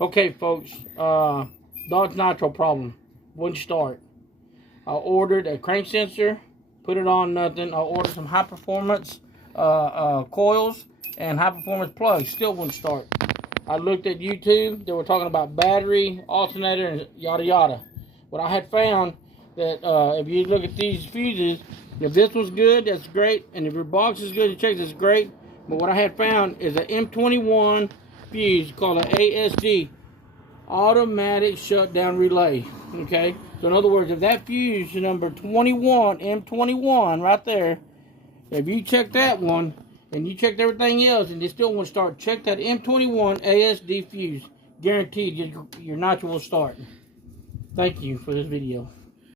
Okay, folks, Dodge Nitro problem. Wouldn't start. I ordered a crank sensor, put it on nothing. I ordered some high performance coils and high performance plugs. Still wouldn't start. I looked at YouTube. They were talking about battery, alternator, and yada yada. What I had found that if you look at these fuses, if this was good, that's great. And if your box is good, it checks, it's great. But what I had found is an M21 fuse called an ASD, automatic shutdown relay. Okay, so in other words, if that fuse number 21, M21 right there, if you check that one and you checked everything else and you still won't start, check that M21 ASD fuse. Guaranteed your nitro will start. Thank you for this video.